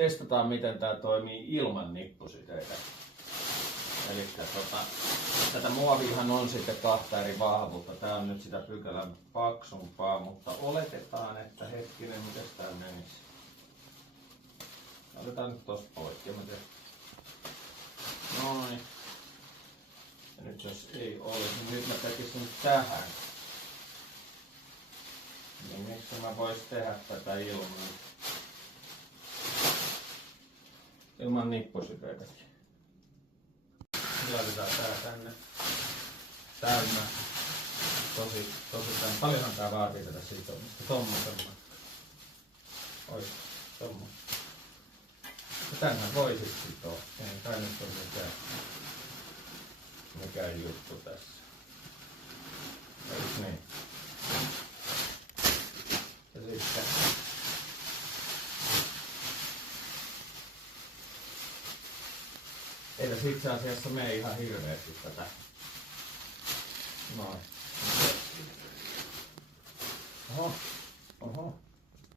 testataan miten tää toimii ilman nippusiteitä. Eli tätä muoviahan on sitten kahta eri vahvuutta. Tää on nyt sitä pykälän paksumpaa, mutta oletetaan, että hetkinen, miten tää menisi. Otetaan nyt tosta poikki. Noin. Ja nyt jos ei olisi, niin nyt mä tekisin tähän. Niin miksi mä vois tehdä tätä ilman nippusiteitäkin. Laitetaan tää tänne täynnä. Tosi tämän. Paljonhan tää vaatii tätä sitomista. Tommosen. Ois, tommosen. Ja tänhän voi sit sitoa. Ei tää nyt on mikään juttu tässä. Eiks niin? Ja sitten ei tässä itse asiassa mene ihan hirveästi tätä. Noin. Oho.